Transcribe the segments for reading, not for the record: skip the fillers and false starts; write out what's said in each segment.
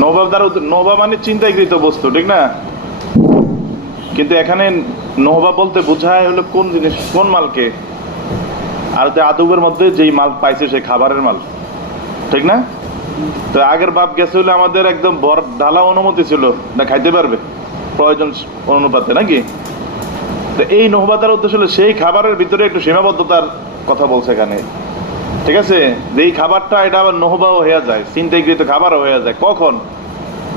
নহবা মানে চিন্তাকৃত বস্তু, ঠিক না? কিন্তু এখানে নহবা বলতে বোঝায় হলো কোন জিনিস, কোন মালকে। আর আদবের মধ্যে যেই মাল পাইছে সেই খাবারের মাল, ঠিক না? তো আগের বাপ গেছে হলে আমাদের একদম ভর ঢালা অনুমতি ছিল না, খাইতে পারবে প্রয়োজন অনুপাতে, নাকি? তো এই নহবাতার উদ্দেশ্য হলো সেই খাবারের ভিতরে একটু সীমাবদ্ধতার কথা বলছে এখানে, ঠিক আছে? যে এই খাবারটা এটা আবার নহবাও হয়ে যায়, চিন্তাকৃত খাবারও হয়ে যায়। কখন?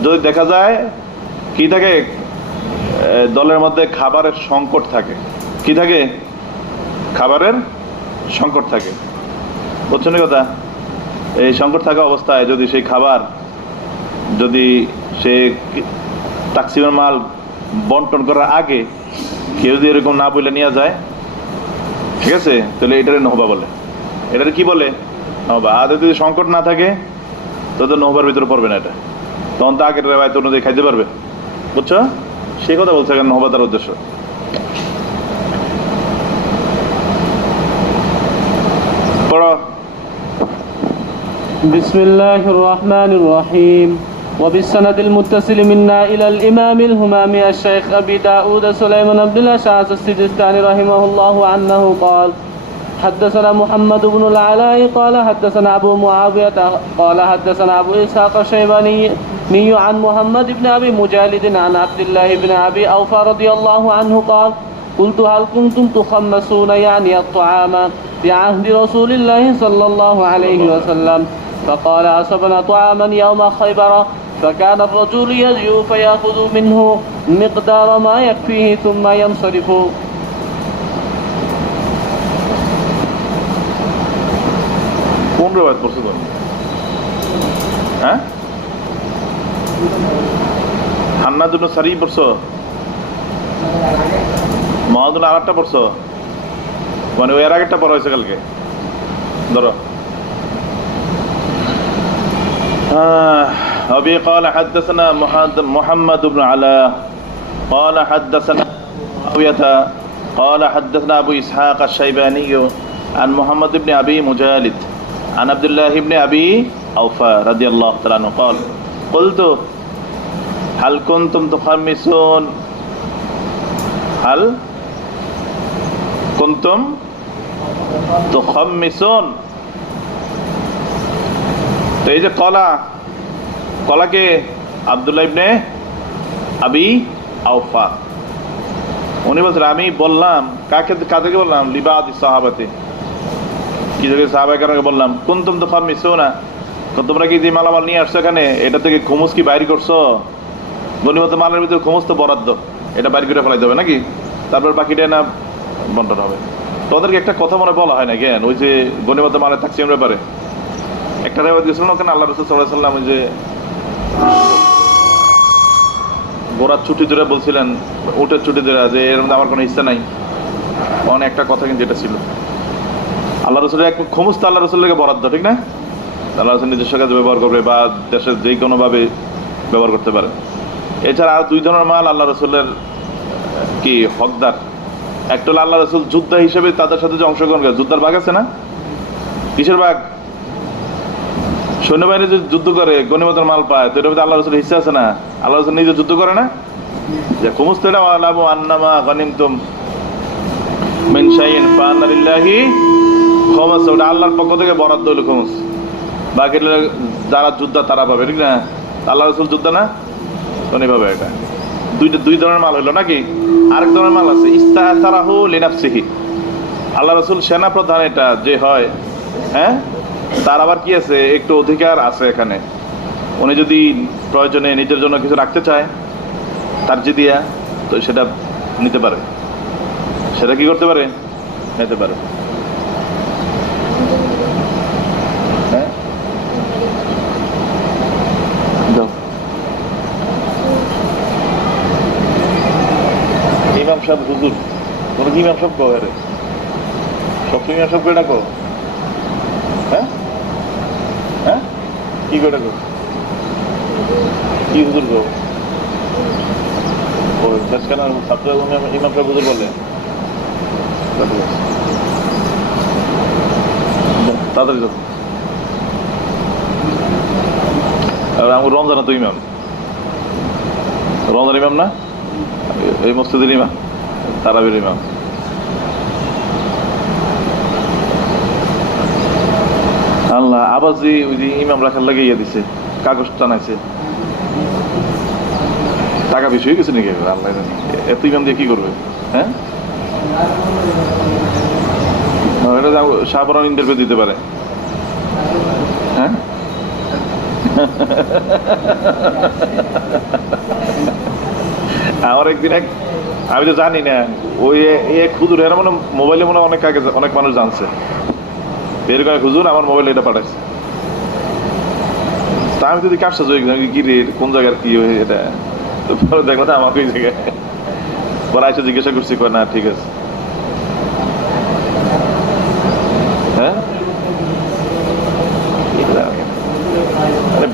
যদি দেখা যায় কি থাকে, দলের মধ্যে খাবারের সংকট থাকে। কি থাকে? খাবারের সংকট থাকে, বুঝছেন কথা? এই সংকট থাকা অবস্থায় যদি সেই খাবার, যদি সে তাকসিমের মাল বন্টন করার আগে কেউ যদি এরকম না বলে নিয়ে যায়, ঠিক আছে, তাহলে এটারে নহবা বলে। এটারে কি বলে? নহবা। আর যদি সংকট না থাকে তো নহবার ভিতরে পড়বে না এটা, তখন তো আগের রেওয়ায়েত অনুযায়ী খাইতে পারবে, বুঝছো? সেই কথা বলছে এখানে নহবা তার উদ্দেশ্য। পড়ো। بسم الله الرحمن الرحيم. وبالسند المتصل منا إلى الإمام الهمامي الشيخ أبي داود سليمان بن الأشعث السجستاني رحمه الله عنه قال: حدثنا محمد بن العلاء قال حدثنا أبو معاوية قال حدثنا أبو إسحاق الشيباني عن محمد بن أبي مجالد عن عبد الله بن أبي أوفى رضي الله عنه قال: قلت هل كنتم تخمسون يعني الطعام بعهد رسول الله صلى الله عليه وسلم؟ فقال: أصبنا طعاما يوم خيبر فكان الرجل يجيء فيأخذ منه مقدار ما يكفيه ثم ينصرف. কোন রেওয়ায়াত পড়ছো তুমি? হ্যাঁ, হান্নাদ ইবনে সারি পড়ছো? মহাদুল আরেকটা পড়ছো? মানে ওই এর আগেরটা পড়া হয়েছে কালকে? ধরো। أبي قال حدثنا محمد بن علاء قال حدثنا معاوية قال حدثنا أبو إسحاق الشيباني عن محمد بن أبي مجالد عن عبد الله بن أبي أوفى رضي الله تعالى عنه قال: قلت هل كنتم تخمسون هل كنتم تخمسون। তো এই যে কলাকে আব্দুল্লাহ ইবনে আবি আওফা উনি বলছেন আমি বললাম, কাদেরকে বললাম? লিবাদি সাহাবাতে, কি সাহাবায়ে কেরামকে বললাম, কুনতুম তুখাম্মিসুনা, তোমরা কি যে মালামাল নিয়ে আসছো এখানে, এটা থেকে খুমুস কি বাইর করছো? গনিমত মালের ভিতরে খুমুস তো বরাদ্দ, এটা বাইর করে ফেলাইতে হবে নাকি? তারপর বাকিটা না বন্টন হবে। তো ওদেরকে একটা কথা মনে বলা হয় না জ্ঞান, ওই যে গনিমত মালের তাকসিমের ব্যাপারে একটা রেওয়ায়াত দিয়েছিল না ওখানে, আল্লাহ রাসূল সাল্লাল্লাহু আলাইহি ওয়াসাল্লাম ওই যে ঘোড়ার ছুটি ধরে বলছিলেন, উটের ছুটি ধরে, যে এর মধ্যে আমার কোনো ইচ্ছা নাই। অনেক একটা কথা কিন্তু এটা ছিল, আল্লাহ রাসূলের এক খুমুস তো আল্লাহ রাসূলের বরাদ্দ, ঠিক না? আল্লাহ রাসূল নিজস্ব কাজে ব্যবহার করবে বা দেশের যে কোনো ভাবে ব্যবহার করতে পারে। এছাড়া আর দুই ধরনের মাল আল্লাহ রাসূলের কি হকদার। একটা হলো আল্লাহ রাসূল যোদ্ধা হিসেবে তাদের সাথে যে অংশগ্রহণ করে, যুদ্ধের ভাগ আছে না? কিসের ভাগ? সৈন্যবাহিনী যদি যুদ্ধ করে গনিমতের মাল পায়, তো এটার মধ্যে আল্লাহ রাসূলের হিস্সা আছে না? আল্লাহ রাসূল নিজে যুদ্ধ করে না, যে খুমুস তো এটা ওয়ালামু আন্নামা গানিমতুম মিন শাইইন ফাআন্না লিল্লাহি খুমুস, ওটা আল্লাহর পক্ষ থেকে বরাদ্দ হলো খুমুস। বাকি যারা যোদ্ধা তারা পাবে, ঠিক না? আল্লাহ রাসূল যোদ্ধা না, তো এইভাবে এটা দুই ধরনের মাল হলো নাকি? আরেক ধরনের মাল আছে ইস্তাসারাহু লিনাফসিহি, আল্লাহ রাসূল সেনা প্রধান এটা যে হয়, হ্যাঁ, তার আবার কি আছে, একটু অধিকার আছে এখানে। উনি যদি প্রয়োজনে নিজের জন্য কিছু রাখতে চায় তার যে দিয়া, তো সেটা নিতে পারে, সেটা কি করতে পারে, নিতে পারে। হ্যাঁ, ইমাম সাহেব হুজুর, তোর কি ইমাম সাহেব কবে রে? সবসময় ইমাম সাহেব করে ডাকো? হ্যাঁ হ্যাঁ, কি করে ডাকো? কি হুজুর গো? ও শেষ কেন ছাত্র ইমাম সাহেব হুজুর বলে? তাড়াতাড়ি আর আমার রমজানা তো ইমাম, রমজান ইমাম না, এই মসজিদের ইমাম, তারাবির ইমাম। আল্লাহ আবাজি ওই যে ইমাম রাখার লাগে ইয়ে দিছে, কাগজ টানাইছে, টাকা বেশি হয়ে গেছে নাকি? আল্লাহ জানে। এত ইমাম দিয়ে কি করবে? হ্যাঁ, এটা শাহপুরান ইন্টারভিউ দিতে পারে। হ্যাঁ, আমার একদিন আমি তো জানি না, ওই এক হুজুর এরা মনে মোবাইলে মনে অনেক আগে অনেক মানুষ জানছে, বের করে হুজুর আমার মোবাইলে এটা পাঠাইছে। তা আমি তো দেখি আশ্চর্য হয়ে গেলাম, কি রে কোন জায়গার কি এটা, তো পরে দেখলাম তো আমাকে ওই জায়গায়। পরে আইসা জিজ্ঞাসা করছি, কয় না ঠিক আছে। হ্যাঁ,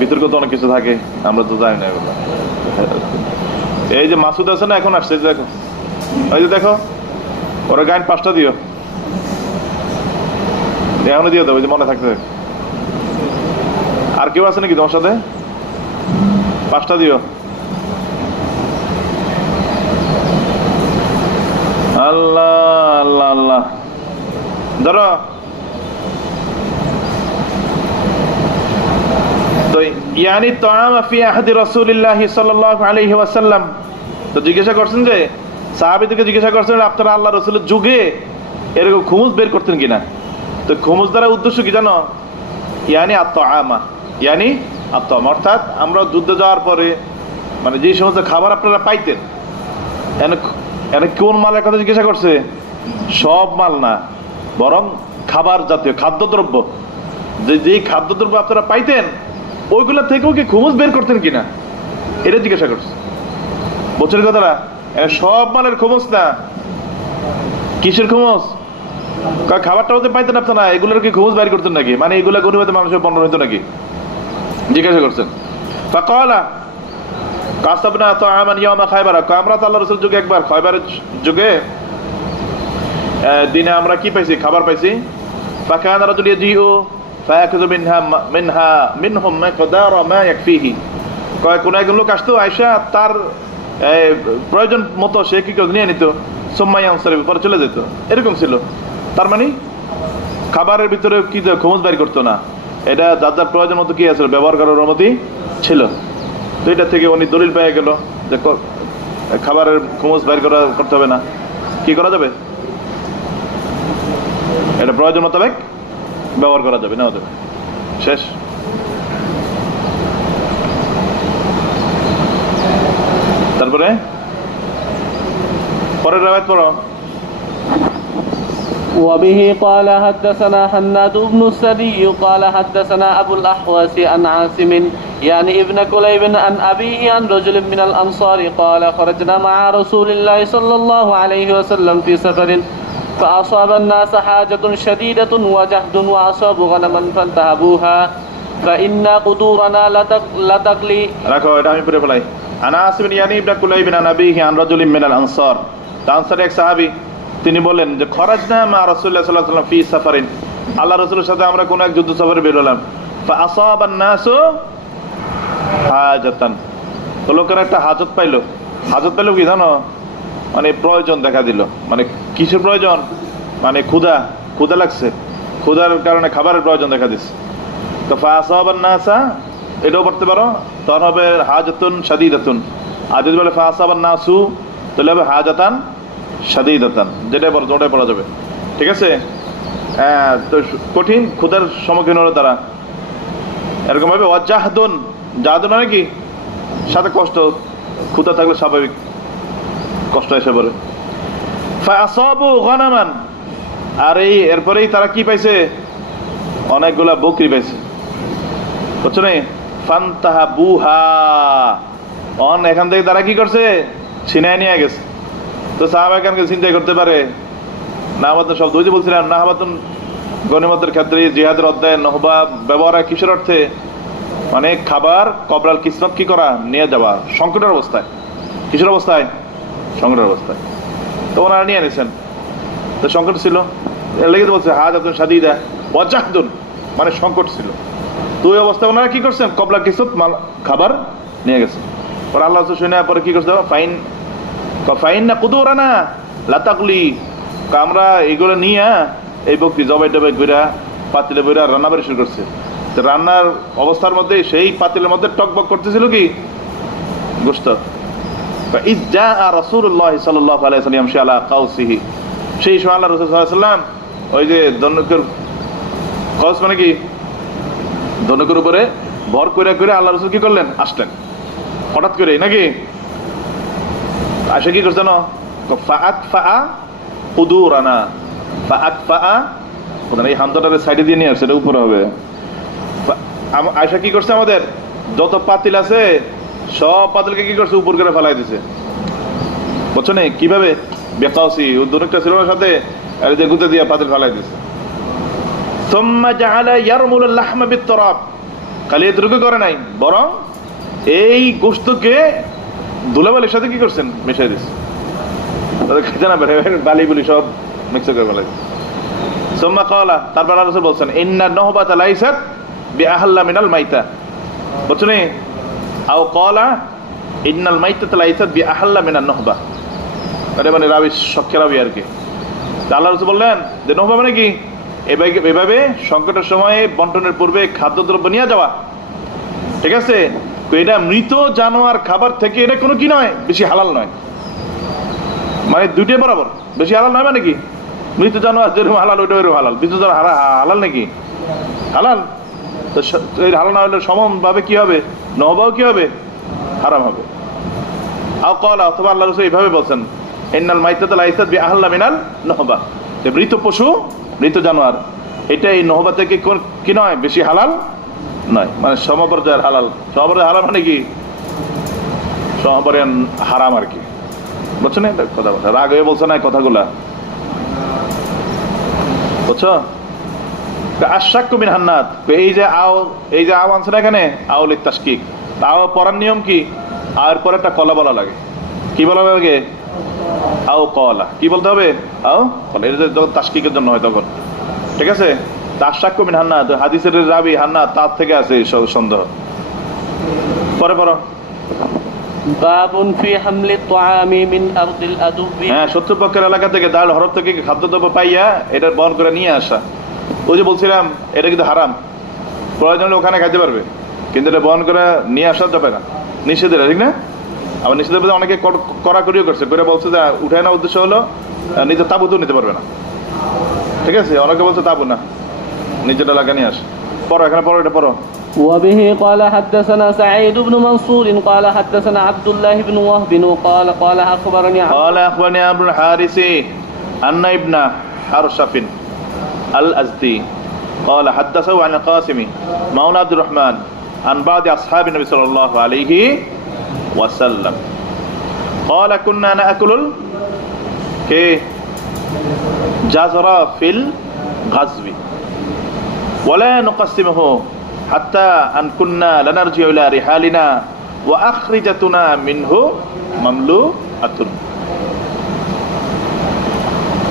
বিতর্ক তো অনেক কিছু থাকে, আমরা তো জানি না এগুলো। এই যে মাসুদ আছে না, এখন আসছে, দেখো ওই যে দেখো, ওরা গাইন 5টা দিও, এখনো দিয়ে দাও, ওই যে মনে থাকছে। আর কেউ আছে নাকি তোমার সাথে? 5টা দিও। আল্লাহ আল্লাহ আল্লাহ, ধরো। তো ইয়ানি তাআম ফি আহদি রাসূলিল্লাহি সাল্লাল্লাহু আলাইহি ওয়াসাল্লাম, তো জিজ্ঞাসা করছেন যে সাহাবীদেরকে জিজ্ঞাসা করছেন আপনারা আল্লাহ রাসূলের যুগে এরকম খুমুস বের করতেন কিনা। তো খুমুস দ্বারা উদ্দেশ্য কি জানো? ইয়ানি আত-তাআমা, ইয়ানি আত-তাআম, অর্থাৎ আমরা যুদ্ধে যাওয়ার পরে মানে যে সমস্ত খাবার আপনারা পাইতেন, এনে কোন মালের কথা জিজ্ঞাসা করছে? সব মাল না, বরং খাবার জাতীয় খাদ্যদ্রব্য, যেই খাদ্যদ্রব্য আপনারা পাইতেন ওইগুলা থেকেও কি খুমুস বের করতেন কিনা, এটা জিজ্ঞাসা করছে। বছরের কথাটা সব মালের খুমুস না। কিসের খুমুস? খাবারটা হতে পাইতেন আপনারা, এগুলোর কি খুমুস বের করতেন নাকি? মানে এগুলা গরিব মানুষের বন্টন হইতো নাকি, জিজ্ঞাসা করছেন। ফাকালা কাসাবনা তাআমান ইয়াওমা খায়বার, আমরা তো আল্লাহর রাসূল যুগে একবার খায়বারের যুগে দিনে আমরা কি পাইছি? খাবার পাইছি। ফাকানা রাজুল ইয়াজিউ ফায়াকুযু মিনহুম মাকদারা মা ইয়াকফিহি, কয় কোন একজন লোক আসতো, আয়েশা তার প্রয়োজন মতো সে কি করে নিয়ে নিত, সুম্মা ইয়ানসারিফ, পরে চলে যেত, এরকম ছিল। তার মানে খাবারের ভিতরে কি খুমুস বের করতো না, এটা যার যার প্রয়োজন মতো কি আছে ব্যবহার করার অনুমতি ছিল। তো এটা থেকে উনি দলিল পেয়ে গেল যে খাবারের খুমুস বের করতে হবে না, কি করা যাবে? এটা প্রয়োজন মোতাবেক ব্যবহার করা যাবে, নেওয়া যাবে। শেষ। তারপরে পরের রাওয়ায়াত পড়ো। وبه قال حدثنا حناد بن السري قال حدثنا أبو الأحوص عن عاصم يعني ابن كليب عن أبيه عن رجل من الأنصار قال خرجنا مع رسول الله صلى الله عليه وسلم في سفر فأصاب الناس حاجة شديدة وجهد وأصابوا غنما فانتهبوها فإن قدورنا لتقلي. রাখো, এটা আমি পড়ে ফেলাই। আনা আসিবিন ইয়ানি ইবনে কুলাইবিন আন আবিহি আন রাজুলিন মিনাল আনসার, আনসারের এক সাহাবী তিনি বলেন যে খরাজনা মা রাসূলুল্লাহ সাল্লাল্লাহু আলাইহি ওয়াসাল্লাম ফি সাফারিন, আল্লাহ রাসূলের সাথে আমরা কোন এক যুদ্ধ সফরে বের হলাম। ফাআসাবান নাসু হাজাতান, তো লোকেরা একটা হাজত পাইলো। হাজত পাইলো কি জানো? মানে প্রয়োজন দেখা দিল। মানে কিসের প্রয়োজন? মানে ক্ষুধা লাগছে, ক্ষুধার কারণে খাবারের প্রয়োজন দেখা দিচ্ছে। তো ফাআসাবান নাসা এটাও পড়তে পারো, তখন হবে হাজাতুন শাদীদাতুন। আর যদি বলে ফাআসাবান নাসু তাহলে হবে হাজাতান শাদীদাতান, যেটাই বলো ওটাই পড়া যাবে। ঠিক আছে? তো কঠিন ক্ষুধার সম্মুখীন হলো তারা, এরকম ভাবে। ওয়াজাহদুন, জাহদুন মানে কি? সাথে কষ্ট, ক্ষুধা থাকলে স্বাভাবিক কষ্ট এসে পড়ে। ফাআসাবু গানামান, আর এরপরেই তারা কি পাইছে? অনেকগুলা বকরি পাইছে, বুঝছো না? ফান্তাহাবুহা, এখান থেকে তারা কি করছে? ছিনায় নিয়ে গেছে। তো সাহাবায়ে কেরামকে চিন্তা করতে পারে নাহবাতুন শব্দ, ওই যে বলছিলাম নাহবাতুন গনিমতের ক্ষেত্রে জিহাদের অধ্যায়ে নহবা ব্যবহার হয় কিসের অর্থে? মানে খাবার কবরাল কিসমত কি করা, নিয়ে যাওয়া সংকটের অবস্থায়। কিসের অবস্থায়? সংকটের অবস্থায়। তো ওনারা নিয়ে নিয়েছেন, তো সংকট ছিল, এর লেগে তো বলছে হাজাতুন শাদীদা ওয়াজাহদুন, মানে সংকট ছিল। তো ওই অবস্থা ওনারা কি করছেন, কবলা কিছু মাল খাবার নিয়ে গেছে। পরে আল্লাহ রাসূল শুনে পরে কি করছে, ফাইন না কুদুরানা লাতাকলি, আমরা এগুলো নিয়ে এই বকরি জবাই টবাই কইরা পাতিলে বইরা রান্না বাড়ি শুরু করছে। তো রান্নার অবস্থার মধ্যে সেই পাতিলের মধ্যে টকবক করতেছিল কি গোশত। ইয জাআ রাসূলুল্লাহ সাল্লাল্লাহু আলাইহি ওয়াসাল্লাম ইয়ামশি আলা কাউসিহি, সেই সময় আল্লাহ রাসূল সাল্লাল্লাহু আলাইহি ওয়াসাল্লাম ওই যে ধনুকের কাউস মানে কি ধনুকের উপরে ভর করে করে আল্লাহ রাসূল কি করলেন, আসলেন হঠাৎ করে নাকি। আয়সা কি করছে না, ফাআতফা কুদুরানা, ফাআতফা, এই হামজাটাকে সাইডে দিয়ে নিয়ে আসছে, এটা উপরে হবে। আয়সা কি করছে, আমাদের যত পাতিল আছে সব পাতিলকে কি করছে, উপর করে ফেলাই দিছে, বুঝছো না কিভাবে, বেকাউসি ধনুকটা ছিল না সাথে, আর যে গুঁতে দিয়ে পাতিল ফেলাই দিছে। সুম্মা জাআলা ইয়ারমুল লাহমা বিত-তুরাব, খালি এতটুকু করে নাই, বরং এই গোশতকে ধুলাবালির সাথে কি করছেন, মিশাই দিচ্ছে, খেতে না পারে বালি বুলি সব মিক্স করে ফেলাই। সুম্মা ক্বালা, তারপর আল্লাহ রাসূল বলছেন, ইন্না নহবাতা লাইসাত বিআহল্লা মিনাল মাইতা, বুঝছো না। আও ক্বালা ইন্নাল মাইতাতা লাইসাত বিআহল্লা মিনান নহবা, এটা মানে রাবি শক্কের রাবি আর কি। আল্লাহ রাসূল বললেন যে নহবা মানে কি, এভাবে সংকটের সময়ে বন্টনের পূর্বে খাদ্যদ্রব্য নিয়ে যাওয়া, ঠিক আছে। এটা মৃত জানোয়ার খাবার থেকে এটা কোনো কি নয়, বেশি হালাল নয়, মানে দুইটাই বরাবর, বেশি হালাল নয় মানে কি, মৃত জানোয়ার যেরকম হালাল ওইটা ওইরকম হালাল, মৃত জানোয়ার হালাল নাকি, হালাল। তো এই হালাল না হলে সমান ভাবে কি হবে, নহবাও কি হবে, হারাম হবে। আও ক্বালা, অথবা আল্লাহ রাসূল এইভাবে বলছেন, ইন্নাল মাইতাতা লাইসাত বিআহল্লা মিনাল নহবা, মৃত পশু মৃত জানোয়ার এটা এই নহবা থেকে কি নয়, বেশি হালাল নয়, মানে সমপর্যায়ের হালাল। সমপর্যায়ের হালাল মানে কি, সমপর্যায়ের হারাম আর কি, বুঝছো না কথা বলছে, রাগ হয়ে বলছে না কথাগুলা, বুঝছো। আশাক্কু মিন হান্নাত, এই যে আও আনছে না এখানে, আউল তাশকিক, আও পড়ার নিয়ম কি, আর পরে একটা কলা বলা লাগে, কি বলা লাগে, আও কলা, কি বলতে হবে, আও কলা, এটা যখন তাশকিকের জন্য হয় তখন, ঠিক আছে। আশাক্কু মিন হান্নাত, হাদিসের রাবি হান্নাত, তার থেকে আছে সন্দেহ। পরে পড়ো, বাবুন ফি হামলি তুআমি মিন আরদিল আদুবি, হ্যাঁ, শত্রুপক্ষের এলাকা থেকে দাল হরফ থেকে খাদ্যদ্রব্য পাইয়া এটা বহন করে নিয়ে আসা। ওই যে বলছিলাম এটা কিন্তু হারাম, প্রয়োজন ওখানে খাইতে পারবে, কিন্তু এটা বহন করে নিয়ে আসা যাবে না, নিষেধ, ঠিক না। আবার নিষেধের মধ্যে অনেকে কড়াকড়িও করছে, করে বলছে যে উঠায় না, উদ্দেশ্য হলো নিজের তাবুতেও নিতে পারবে না, ঠিক আছে। অনেকে বলছে তাবু না, নিজের এলাকা নিয়ে আস। পড়ো এখানে, পড়ো এটা পড়ো। وبه قال حدثنا سعيد بن منصور قال حدثنا عبد الله بن وهب قال أخبرني قال أخبرني أبو الحارث أن ابن حرشف الأزدي قال حدثه عن القاسم مولى عبد الرحمن عن بعض أصحاب النبي صلى الله عليه وسلم قال كنا نأكل جزر في الغزو ولا نقسمه حتى أن كنا لنرجع إلى رحالنا وأخرجتنا منه مملوءة।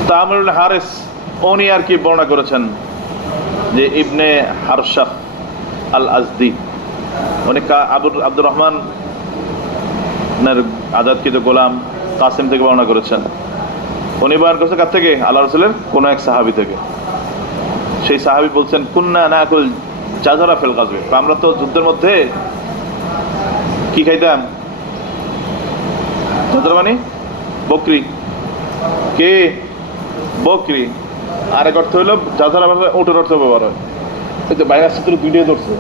তামিরুল হারিস উনি আর কি বর্ণনা করেছেন যে ইবনে হারশাফ আল আজদি, উনি আব্দুর রহমান আজাদকৃত গোলাম কাসিম থেকে বর্ণনা করেছেন। উনি বর্ণনা করেছেন কার থেকে, আল্লাহ রাসূলের কোন এক সাহাবী থেকে। সেই সাহাবী বলছেন, কুন্না নাকুল জাজরা ফিল গাজওয়া, আমরা তো যুদ্ধের মধ্যে কি খাইতাম, জাজরা মানে বকরি, কে বকরি, আরেক অর্থ হইল জাজরা মানে উটের অর্থ ব্যবহার হয়। এই যে বাইরে আসছে, তোর ভিডিও ধরছে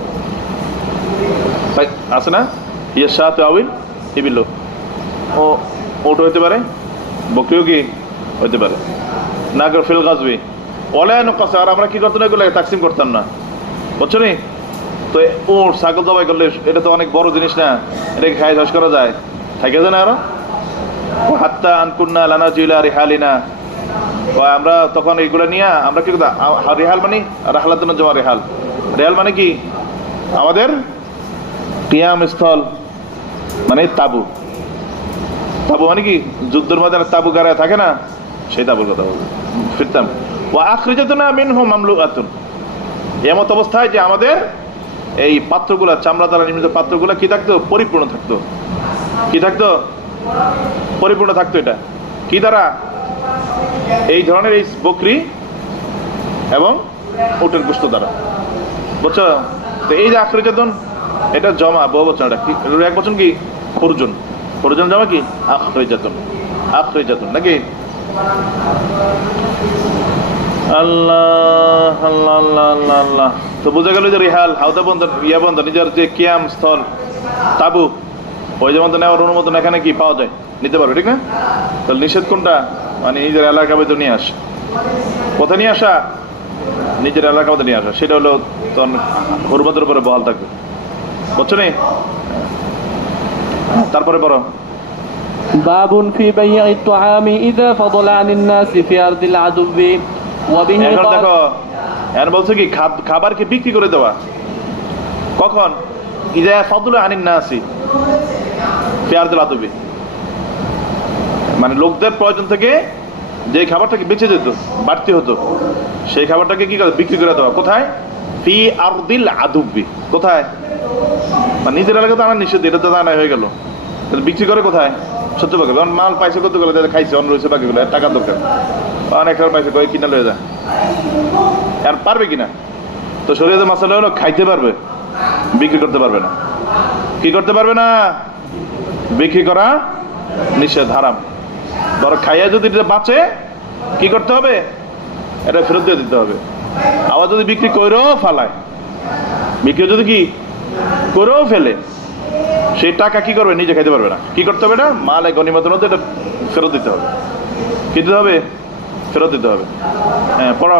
আছে না, ইয়া শাহ আউল ইবিল, ও উট হইতে পারে, বকরিও কি হইতে পারে। না করে ফিল গাজওয়ি ওলায়ন কাছে, আর আমরা কি করতাম, এগুলো তাকসিম করতাম না, বুঝছো নি। তো উট ছাগল জবাই করলে এটা তো অনেক বড় জিনিস না, এটাকে খাই ধ্বস করা যায়, থাকে যায় না। আরো হাত্তা আনকুন্না লানা জিলা রিহালিনা, আমরা তখন এইগুলো নিয়ে আমরা কি করতাম, রেহাল মানে রাহলাতুন জমা রেহাল, রেহাল মানে কি আমাদের কিয়াম স্থল, মানে তাবু, তাবু মানে কি যুদ্ধের মধ্যে তাবু গাড়ায় থাকে না, সেই তাবুর কথা বলবো, ফিরতাম। ওয়া আখরিজাতুনা মিনহু মামলুআতুন, এমত অবস্থায় যে আমাদের এই পাত্রগুলা, চামড়া দ্বারা নির্মিত পাত্রগুলা কি থাকতো? পরিপূর্ণ থাকতো। কি থাকতো? পরিপূর্ণ থাকতো। এটা কি দ্বারা? এই ধরনের এই বকরি এবং উটের গোশত দ্বারা। বুঝছো? তো এই যে আখরিজাতুন, এটা জমা বহু বচন। এটা কি এক বচন? কি খুরজুন। খুরজুন জমা কি? আখরিজাতুন। আখরিজাতুন নাকি? আল্লাহ আল্লাহ আল্লাহ আল্লাহ আল্লাহ। তো বোঝা গেল যে রিহাল, হাওদা বন্দর, ইয়া বন্দর, নিজের যে কিয়াম স্থল, তাবু, ওই যেমন তো নেওয়ার অনুমোদন এখানে কি পাওয়া যায়, নিতে পারবে, ঠিক না? তাহলে নিষেধ কোনটা? মানে নিজের এলাকা মধ্যে নিয়ে আসা। কোথায় নিয়ে আসা? নিজের এলাকা মধ্যে নিয়ে আসা। সেটা হলো তখন হুরমতের উপরে বহাল থাকবে। বুঝছো নি? তারপরে বলো। باب في بيع الطعام إذا فضل عن الناس في أرض العدو وبه এখন قال দেখো, এখন বলছে কি খাবারকে বিক্রি করে দেওয়া। কখন? ইজা ফাদুলা আনিন নাসি ফি আরদিল আদুবি, মানে লোকদের প্রয়োজন থেকে যে খাবারটাকে বেঁচে যেত, বাড়তি হতো, সেই খাবারটাকে কি করে? বিক্রি করে দেওয়া। কোথায়? ফি আরদিল আদুবি। কোথায়? মানে নিজের এলাকাতে আমার নিষেধ, এটা তো জানা হয়ে গেল। বিক্রি করে কোথায়? সত্যি কারণ মাল পাইছে কত গেলো, খাইছে, অন্য রয়েছে বাকিগুলো, টাকা দরকার, অনেক পাইছে, কয়েক কিনা লয়ে যায়। আর পারবে কিনা? তো শরীয়তের মাসালা হলো খাইতে পারবে, বিক্রি করতে পারবে না। কি করতে পারবে না? বিক্রি করা নিষেধ, হারাম। ধর খাইয়া যদি এটা বাঁচে, কি করতে হবে? এটা ফেরত দিয়ে দিতে হবে। আবার যদি বিক্রি করেও ফালায়, বিক্রি যদি কি করেও ফেলে, সেই টাকা কি করবে? নিজে খাইতে পারবে না। কি করতে হবে? না মালে গনিমতের মধ্যে এটা ফেরত দিতে হবে। কি দিতে হবে? ফেরত দিতে হবে। হ্যাঁ, পড়ো।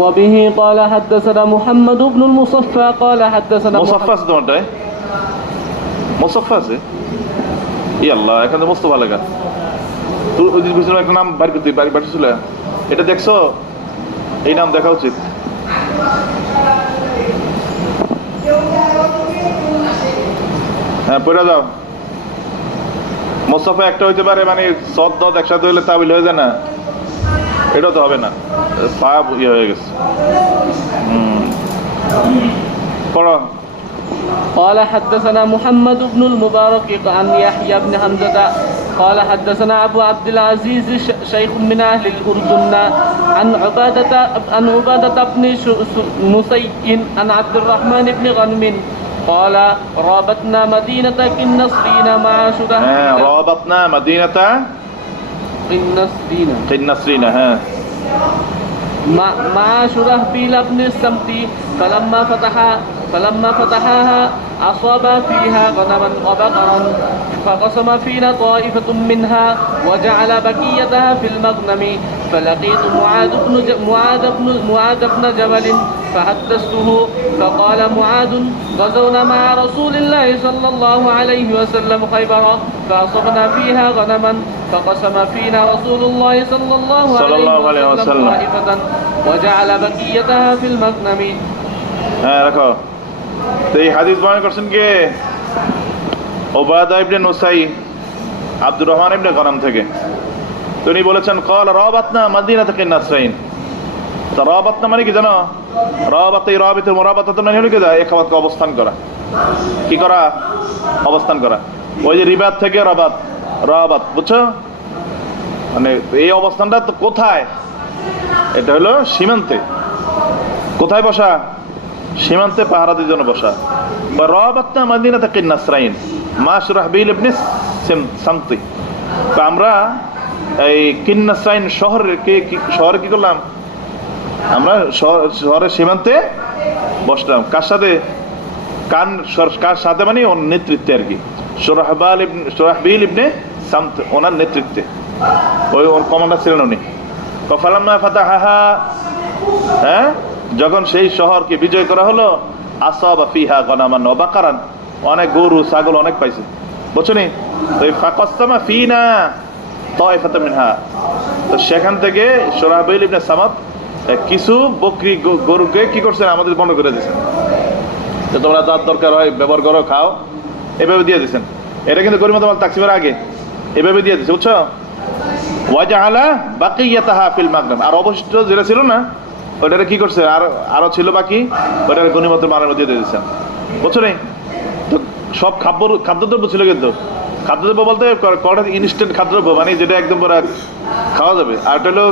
وبه قال حدثنا محمد بن المصفى قال حدثنا মুসাফফা আছে তোমারটায়? মুসাফফা আছে? ই আল্লাহ, এখানে মুস্তফা লেখা। তোর ওই যে পিছনে একটা নাম বাইর করতে বাড়ি ছিল, এটা দেখছো? এই নাম দেখা উচিত। হ্যাঁ, পড়ে যাও। মুস্তাফা একটা হইতে পারে, মানে সদ দদ একসাথে হইলে তাবিল হয়ে যায় না, এটা তো হবে না, পাপ ইয়ে হয়ে গেছে। পড়ো। قال حدثنا محمد بن المبارك عن يحيى بن حمزة قال حدثنا أبو عبد العزيز شيخ من أهل الأردن عن عبادة بن نسي عن عبد الرحمن بن غنم قال رابطنا مدينة كالنصرين مع شده رابطنا مدينة كالنصرين مع شرحبيل بن السمت فلما فتحها أصاب فيها غنما وبقرا فقسم فينا طائفة منها وجعل بقيتها في المغنم فلقيت معاذ بن جبل فحدثته فقال معاذ غزونا مع رسول الله صلى الله عليه وسلم خيبر فأصبنا فيها غنما فقسم فينا رسول الله صلى الله عليه وسلم طائفة وجعل بقيتها في المغنم. হ্যাঁ, রাখো। তো এই হাদিস বর্ণনা করছেন কে? উবাদা ইবনে নুসাই আব্দুর রহমান ইবনে গনম থেকে। তিনি বলেছেন ক্বাল রাবাতনা মাদিনাতা কিন্নাসরাইন। তো রাবাতনা মানে কি জানো? রাবাতে রাবিতে মুরাবাতাতুন মানে হলো কি? একাবাতকে অবস্থান করা। কি করা? অবস্থান করা। ওই যে রিবাত থেকে রাবাত, রাবাত, বুঝছো? মানে এই অবস্থানটা তো কোথায়? এটা হলো সীমান্তে। কোথায় বসা? সীমান্তে পাহারাদের জন্য বসা। রাবাতনা মাদিনাতা কিন্নাসরাইন মা শুরাহবিল ইবনে সামতি। তো আমরা এই কিন্নাসরাইন শহরে কি করলাম? আমরা শহরের সীমান্তে বসলাম। কার সাথে? কার সাথে মানে ওর নেতৃত্বে আর কি। শুরাহবিল ইবনে সামত, ওনার নেতৃত্বে। ওই ওর কমান্ডার ছিলেন উনি। ফালাম্মা ফাতাহাহা, হ্যাঁ, যখন সেই শহরকে বিজয় করা হলো, আসাবা ফিহা গনামান ওয়া বাকারান, অনেক গরু ছাগল অনেক পাইছে, বুঝছো নি? তো এই ফাকাসসামা ফিনা তাইফাতাম মিনহা, তো সেখান থেকে শুরাহবিল ইবনে সামাত কিছু বকরি গরুকে কি করছেন? আমাদের বন্ধ করে দিয়েছেন, যে তোমরা যার দরকার হয় ব্যবহার করো, খাও, এভাবে দিয়ে দিয়েছেন। এটা কিন্তু গরিমত মাল তাকসিমের আগে এভাবে দিয়ে দিচ্ছে, বুঝছো? ওয়াজাআলা বাকিয়াতাহা ফিল মাগনাম, আর অবশিষ্ট যেটা ছিল না ওইটারে কি করছে, আর আরো ছিল বাকি, ওইটারে গনিমতের মালের মধ্যে দিয়ে দিয়েছেন। বুঝছো নি? তো সব খাদ্যদ্রব্য ছিল, কিন্তু খাদ্যদ্রব্য বলতে কটা ইনস্ট্যান্ট খাদ্যদ্রব্য, মানে যেটা একদম পুরো খাওয়া যাবে, আর এটা হলো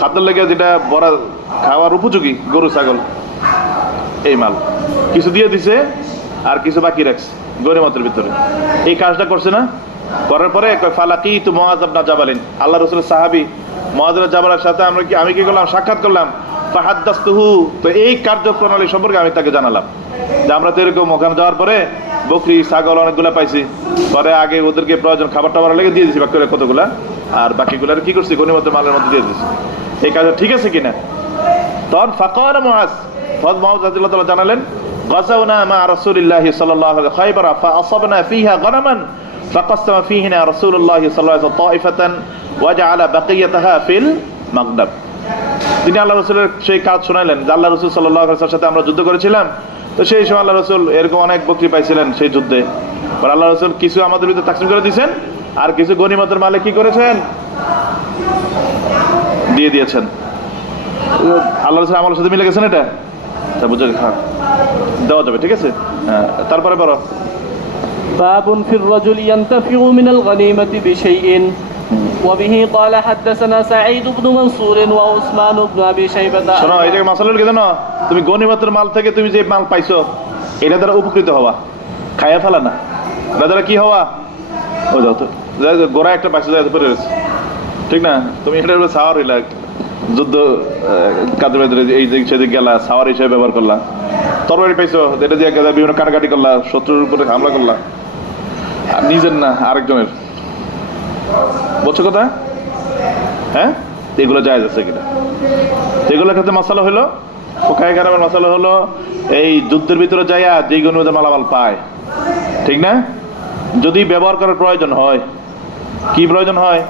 খাদ্যের লেগে যেটা বড় খাওয়ার উপযোগী, গরু ছাগল, এই মাল কিছু দিয়ে দিছে আর কিছু বাকি রাখছে গনিমতের ভিতরে। এই কাজটা করছে না, করার পরে ফালাকি তু মুআয ইবনে জাবালিন, আল্লাহ রাসূলের সাহাবী মুআয ইবনে জাবালের সাথে আমি কি করলাম, সাক্ষাৎ করলাম। ফাহাদ্দাসতুহু, তো এই কার্যপ্রণালী সম্পর্কে আমি তাকে জানালাম যে আমরা তো এরকম ওখানে যাওয়ার পরে বকরি ছাগল অনেকগুলা পাইছি, পরে আগে ওদেরকে প্রয়োজন খাবার টাবার লেগে দিয়ে দিছি বাকি কতগুলা, আর বাকিগুলার কি করছি গনিমতের মালের মধ্যে দিয়ে দিছি। এই কাজটা ঠিক আছে কিনা? তখন ফাকাল মুআয রাদিয়াল্লাহু তাআলা জানালেন, গাযাওনা মা রাসূলিল্লাহি সাল্লাল্লাহু আলাইহি খায়বার ফাআসাবনা ফিহা গনামান ফাকাসসামা ফিহিনা রাসূলুল্লাহি সাল্লাল্লাহু আলাইহি তাইফাতান ওয়া জাআলা বাকিয়াতাহা ফিল মাগনাব। তিনি আল্লাহ রাসূলের সেই কাজ শোনালেন যে আল্লাহ রাসূল সাল্লাল্লাহু আলাইহি ওয়াসাল্লামের সাথে আমরা যুদ্ধ করেছিলাম, তো সেই সময় আল্লাহ রাসূল এরকম অনেক বকরি পাইছিলেন সেই যুদ্ধে, আর আল্লাহ রাসূল কিছু আমাদের ভিতরে তাকসিম করে দিয়েছেন, আর কিছু গনিমতের মালে কি করেছেন, দিয়ে দিয়েছেন। আল্লাহ রাসূল আমার সাথে মিলে গেছেন, এটা বুঝে দেওয়া যাবে, ঠিক আছে। তারপরে বলো, باب في الرجل ينتفع من الغنيمة بشيء. وبه قال حدثنا سعيد بن منصور وعثمان بن ابي شيبة. শোনো, এই যে মাসালা কি জানো, তুমি গনিমতের মাল থেকে তুমি যে মাল পাইছো এটা দ্বারা উপকৃত হওয়া, খাইয়া ফেলা না, এটা দ্বারা কি হওয়া, ও যাও তো গোড়া একটা পাইছো যাই পরে রয়েছে, ঠিক না? তুমি এটা সাওয়ার হইলা, যুদ্ধ কাদের ভেতরে এই দিক সেদিক গেলা, সাওয়ার হিসেবে ব্যবহার করলা, তরবারি পাইছো এটা দিয়ে বিভিন্ন কাটাকাটি করলা, শত্রুর উপরে হামলা করলা, আর নিজের না আরেকজনের, বুঝছো কথা? হ্যাঁ, এগুলো জায়েজ আছে কিনা? এগুলোর ক্ষেত্রে মশালা হলো ফোকায়ে কেরামের মশালা হলো এই যুদ্ধের ভিতরে যাইয়া যেই গনিমতের মালামাল পায়, ঠিক না, যদি ব্যবহার করার প্রয়োজন হয়, কি প্রয়োজন হয়,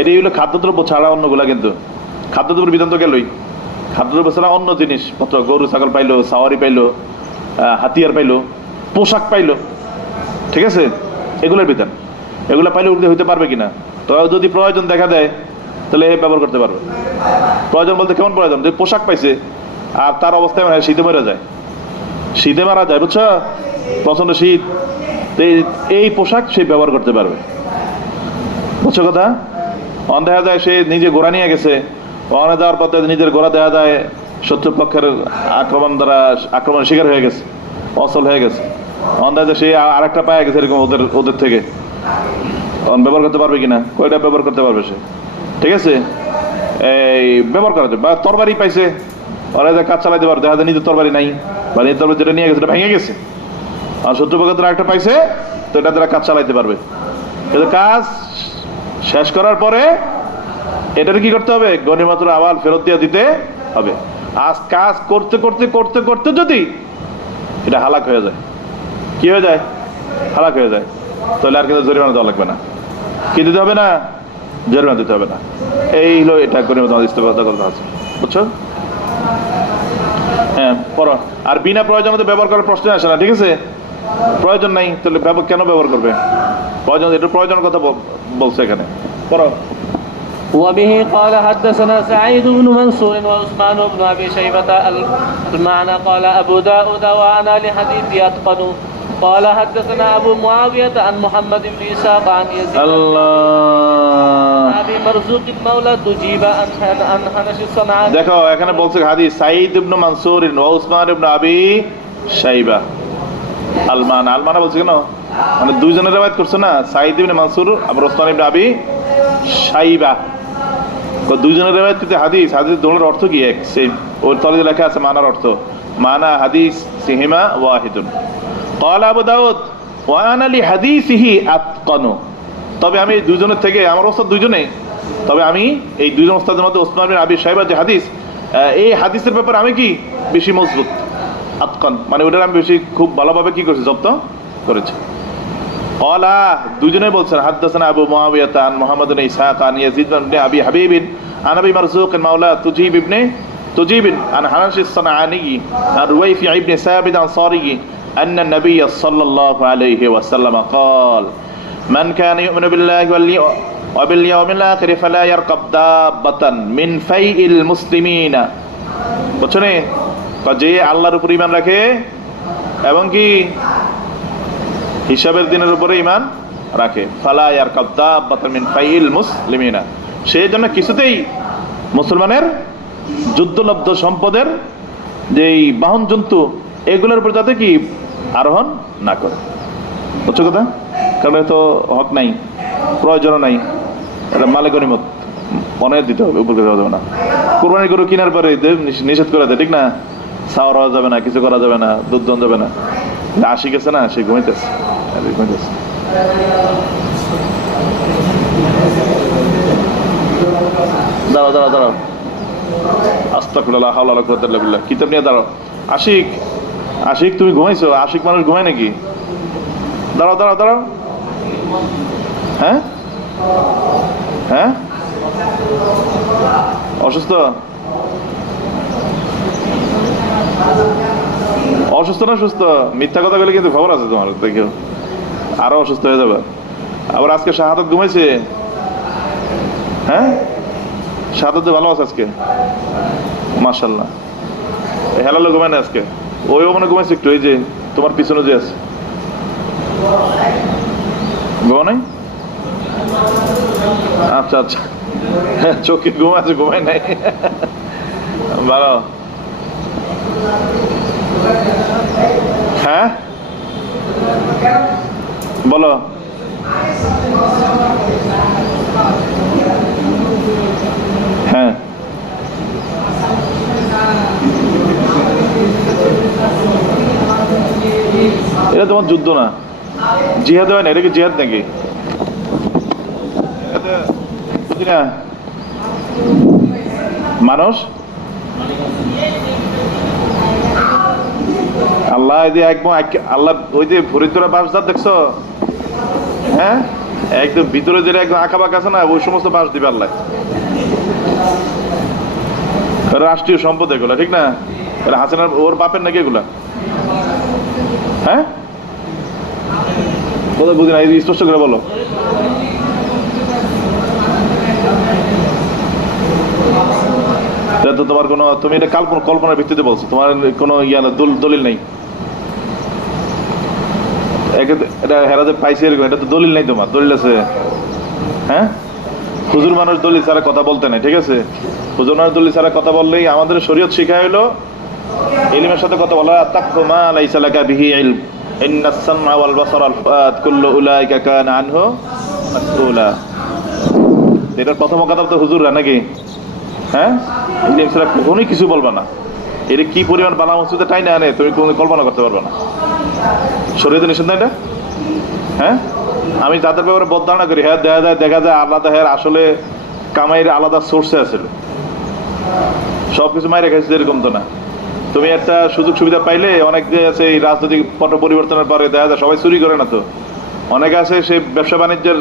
এটি হলো খাদ্যদ্রব্য ছাড়া অন্যগুলা, কিন্তু খাদ্যদ্রব্য বিধান তো গেলই, খাদ্যদ্রব্য ছাড়া অন্য জিনিসপত্র, গরু ছাগল পাইলো, সাওয়ারি পাইলো, হাতিয়ার পাইলো, পোশাক পাইলো, ঠিক আছে, এগুলোর বিধান, এগুলো পাইলে উর্দে হইতে পারবে কিনা, তো যদি প্রয়োজন দেখা দেয় তাহলে ব্যবহার করতে পারবে। প্রয়োজন বলতে কেমন প্রয়োজন, যে পোশাক পাইছে আর তার অবস্থায় মানে শীতে মারা যায়, শীতে মারা যায়, বুঝছো, প্রচন্ড শীত, এই পোশাক সে ব্যবহার করতে পারবে, বুঝছো কথা? অন দেখা যায় সে নিজে ঘোড়া নিয়ে গেছে, ওখানে যাওয়ার পথে নিজের ঘোড়া দেখা যায় শত্রুপক্ষের আক্রমণের শিকার হয়ে গেছে, অচল হয়ে গেছে, অন দেখা যায় সে আরেকটা পায়ে গেছে এরকম ওদের থেকে, ব্যবহার করতে পারবে কিনা, কয়টা ব্যবহার করতে পারবে সে, ঠিক আছে, এই ব্যবহার করা যায়। বা তরবারি পাইছে, ওরা কাজ চালাইতে পারবে, দেখা যায় নিজের তরবারি নাই, বা নিজের তরবারি যেটা নিয়ে গেছে এটা ভেঙে গেছে, আর শত্রুপক্ষের একটা পাইছে, তো এটা দ্বারা কাজ চালাইতে পারবে। কিন্তু কাজ শেষ করার পরে এটার কি করতে হবে, গনিমতের আবার ফেরত দিয়ে দিতে হবে। আজ কাজ করতে করতে করতে করতে যদি এটা হালাক হয়ে যায়, কি হয়ে যায়, হালাক হয়ে যায়, তাহলে আর কিন্তু জরিমানা দেওয়া লাগবে না, কি দিতে হবে না, জরিমানা দিতে হবে না। এই হলো এটা গনিমত ইস্তেফাদা করতে আছে, বুঝছো? হ্যাঁ, পড়ো। আর বিনা প্রয়োজন ব্যবহার করার প্রশ্ন আসে না, ঠিক আছে, প্রয়োজন নাই তাহলে কেন ব্যবহার করবে, প্রয়োজন, এটা প্রয়োজনের কথা বলছে এখানে, পড়ো। وبه قال حدثنا سعيد بن منصور وعثمان بن ابي شيبة المعنى. قال ابو داود وانا لحديث يتقن. قال حدثنا ابو معاوية عن محمد بن اسحاق عن يزيد ابي مرزوق المولى تجيب عن حنش الصنعاني. দেখো এখানে বলছে হাদিস সাঈদ ইবনে মানসুর ওয়া উসমান ইবনে আবি শাইবা, আলমানা বলছে কেন, মানে দুইজনের রিওয়ায়াত করছে না, সাঈদ ইবনে মানসুর আর উসমান ইবনে আবি শাইবা, তো দুইজনের রিওয়ায়াত কিন্তু হাদিস দুটোর অর্থ কি এক, সেম, ওর তলে লেখা আছে মানার অর্থ, মানা হাদিস সিহিমা ওয়াহিদুন। قال আবু দাউদ ওয়া আনা লি হাদিসিহি আতকানু, তবে আমি দুইজনের থেকে, আমার ওস্তাদ দুইজনে, তবে আমি এই দুইজন ওস্তাদের মধ্যে উসমান বিন আবি শাইবা যে হাদিস, এই হাদিসের ব্যাপারে আমি কি বেশি মজবুত, আতকান মানে ওটা আমি বেশি খুব ভালোভাবে কি করেছি, জব্দ করেছি। قال দুইজনে বলছেন হাদাসানা আবু মুআবিয়া আন মুহাম্মদ ইবনে ইসহাক আন ইয়াজিদ ইবনে আবি হাবিব আন আবি মারজুক মাওলা তুজিব আন হানাশ الصنعاني عن رويفع ابن ثابت الانصاري ان النبي صلى الله عليه وسلم قال من كان يؤمن بالله وباليوم الاخر فلا يركب دابة من فيء المسلمين বুঝছো নি? যে আল্লাহর উপর ইমান রাখে এবং কি হিসাবের দিনের উপরে ইমান রাখে, ফালা ইয়ারকাব দাব্বাতান মিন ফাইল মুসলিমিনা, সেই জন্য কিছুতেই মুসলমানের যুদ্ধলব্ধ সম্পদের যেই বাহন জন্তু এগুলোর উপর যাতে কি আরোহণ না করে। বুঝছো কথা? কারণ তো হক নাই, প্রয়োজন নাই, এটা মালে গনিমত মনে দিতে হবে, উপর দেওয়া যাবে না। কোরবানি গরু কেনার পরে নিষেধ করে দেয়, ঠিক না? সাওয়ার হওয়া যাবে না, কিছু করা যাবে না, দুধ দন যাবে না। আসি গেছে না, সে ঘুমাইতেছে। দাঁড়াও দাঁড়াও দাঁড়াও, আস্তাগফিরুল্লাহ, হাওলা ওয়ালা কুওয়াতা ইল্লা বিল্লাহ। কিতাব নিয়ে দাঁড়াও। আশিক, আশিক তুমি ঘুমাইছো? আশিক মানুষ ঘুমায় নাকি? দাঁড়াও দাঁড়াও দাঁড়াও। হ্যাঁ হ্যাঁ, অসুস্থ? অসুস্থ না সুস্থ? মিথ্যা কথা বলে কিন্তু খবর আছে তোমার, দেখো আরো অসুস্থ হয়ে যাবে। আবার আজকে শাহাদাত ঘুমাইছে? হ্যাঁ, শাহাদাত ভালো আছে আজকে, মাশাআল্লাহ। হেলালো ঘুমায় না আজকে? ওইও মনে ঘুমাইছে একটু, এই যে তোমার পিছনে যে আছে, ঘুমা নাই? আচ্ছা আচ্ছা, চোখে ঘুম আছে, ঘুমায় নাই, ভালো। হ্যাঁ বলো। হ্যাঁ, এটা তোমার যুদ্ধ না, জিহাদ হয় না। এটা কি জিহাদ নাকি? বুঝি না মানুষ। আল্লাহ একদম, আল্লাহ ওই যে ফরিদপুরা বাসদার দেখছো? হ্যাঁ, একদম ভিতরে যেটা একদম আঁকা বাঁকা আছে না, ওই সমস্ত বাস দিবে আল্লাহ। রাষ্ট্রীয় সম্পদ এগুলা, ঠিক না? হাসিনার ওর বাপের নাকি এগুলা? হ্যাঁ, কোথায় বুঝি না, স্পষ্ট করে বলো। এটা তো তোমার কোনো, তুমি এটা কল্পনার ভিত্তিতে বলছো, তোমার কোনো দলিল নেই। এটা হেরাতে পাইছে এরকম, এটা তো দলিল নেই তোমার। দলিল আছে? হ্যাঁ, হুজুর মানুষ দলিল ছাড়া কথা বলতে নাই, ঠিক আছে? হুজুর মানুষ দলিল ছাড়া কথা বললেই, আমাদের শরীয়ত শিখায় হলো ইলমের সাথে কথা বলা। তাকফু মা লাইসা লাকা বিহি ইলম, ইন্নাস সামআ ওয়াল বাসারা ওয়াল ফুআদ কুল্লু উলাইকা কানা আনহু মাসউলা। এটার প্রথম কথা তো হুজুররা নাকি? হ্যাঁ, ইলম ছাড়া কখনোই কিছু বলবা না। এটা কি পরিমাণ বালা মসজিদে টাই না আনে, তুমি কোনো কল্পনা করতে পারবে না। শরীয়তে নিষেধ না এটা? হ্যাঁ, আমি যাদের ব্যাপারে বদধারণা করি, হ্যাঁ দেখা যায় আলাদা, হ্যাঁ আসলে কামাইয়ের আলাদা সোর্সে আছিল, সবকিছু মাইরে খাইছে, এরকম তো না। তুমি একটা সুযোগ সুবিধা পাইলে, অনেক যে আছে এই রাজনৈতিক পট পরিবর্তনের পরে দেখা যায় সবাই চুরি করে না তো, অনেকে আছে সে ব্যবসা বাণিজ্যের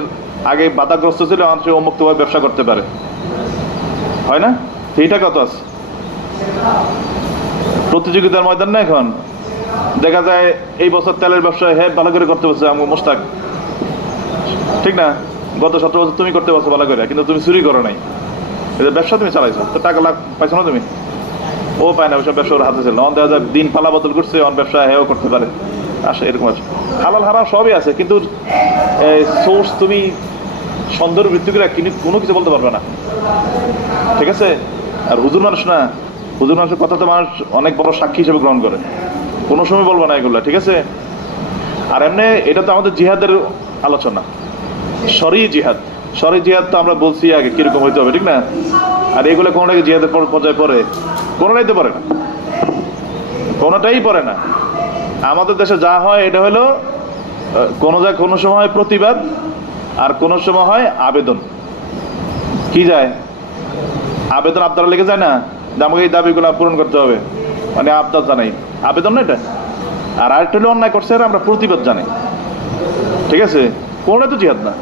আগে বাধাগ্রস্ত ছিল, সে উন্মুক্তভাবে ব্যবসা করতে পারে, হয় না? এইটা কত আছে প্রতিযোগিতার ময়দান না এখন। দেখা যায় এই বছর তেলের ব্যবসায় হ্যাঁ ভালো করে করতে পারছে আমি মোস্তাক, ঠিক না? গত 17 বছর তুমি করতে পারছো ভালো করে, কিন্তু তুমি চুরি করো নাই, এটা ব্যবসা তুমি চালাইছো, তো টাকা লাখ পাইছো না তুমি? ও পায় না, ওইসব ব্যবসা ওর হাতে ছিল। অন দেখা যায় দিন পালা বদল করছে, অন ব্যবসা হেও করতে পারে, আসে এরকম আছে। হালাল হারাম সবই আছে, কিন্তু সোর্স তুমি সন্দেহের ভিত্তি করে কোনো কিছু বলতে পারবে না, ঠিক আছে? আর হুজুর মানুষ না, হুজুর মানুষের কথা তো মানুষ অনেক বড় সাক্ষী হিসেবে গ্রহণ করে, কোনো সময় বলবো না এগুলো, ঠিক আছে? আর এমনি এটা তো আমাদের জিহাদের আলোচনা, শরঈ জিহাদ। শরঈ জিহাদ তো আমরা বলছি আগে কিরকম হইতে হবে, ঠিক না? আর এগুলো কোনোটাকে জিহাদের পর্যায়ে পড়ে? কোনোটাই তো পড়ে না, কোনোটাই পড়ে না। আমাদের দেশে যা হয় এটা হলো কোনো সময় প্রতিবাদ, আর কোন সময় হয় আবেদন। কি যায়? আবেদন আবদার লেগে যায় না, যে আমাকে এই দাবিগুলো পূরণ করতে হবে, মানে আবদার জানাই, আবেদন না এটা। আর আরেকটা হলে অন্যায় করছে আমরা প্রতিবাদ জানাই, ঠিক আছে? কোনটা তো জিহাদ না,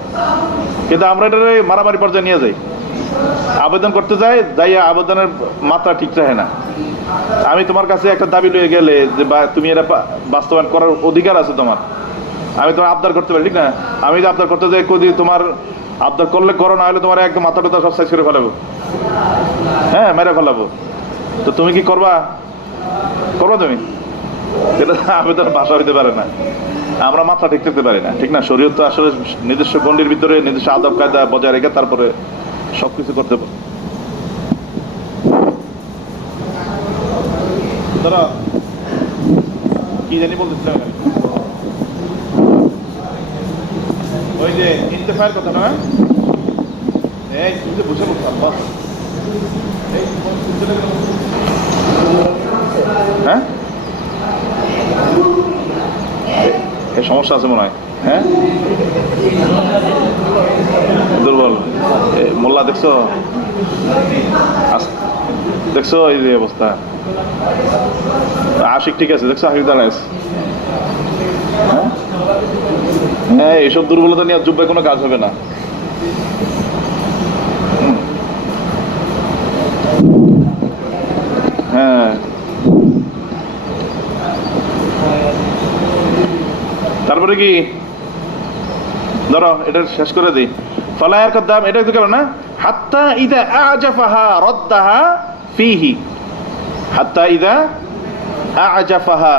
কিন্তু আমরা এটা মারামারি পর্যায়ে নিয়ে যাই। আবেদন করতে যাই আবেদনের মাত্রা ঠিক থাকে না। আমি তোমার কাছে একটা দাবি লয়ে গেলে যে তুমি এটা বাস্তবায়ন করার অধিকার আছে তোমার, আমি তোমার আবদার করতে পারি, ঠিক না? আমি যদি আবদার করতে যাই, যদি তোমার আবদার করলে করো, না হলে তোমার একদম মাথা টাথা সব সাইজ করে ফেলাবো, হ্যাঁ মেরে ফেলাবো। তো তুমি কি করবা তুমি? এটা আবেদন ভাষা হইতে পারে না, আমরা মাথা ঠিক থাকতে পারি না, ঠিক না? শরীয়ত তো আসলে নিজস্ব গণ্ডির ভিতরে নিজস্ব আদব কায়দা বজায় রেখে তারপরে সবকিছু করতে পারে। ধরো কি জানি বলতেছিলাম, ওই যে ইন্তেফায়ের কথা না, এই তুমি তো বুঝে বলতাম বস। হ্যাঁ, এই সমস্যা আছে মনে হয়। হ্যাঁ, দুর্বল মোল্লা দেখছো, দেখছো এই যে অবস্থা। আশিক ঠিক আছে, দেখছো আশিক দাঁড়ায় আছে। হ্যাঁ, এইসব দুর্বলতা নিয়ে জুব্বায় কোনো কাজ হবে না। হ্যাঁ, তারপরে কি ধরো এটা শেষ করে দিই। ফালায়ার কদ্দাম এটা তো কেন না, হাত্তা ইদা আজাফাহা রদ্দাহা ফিহি, হাত্তা ইদা আজাফাহা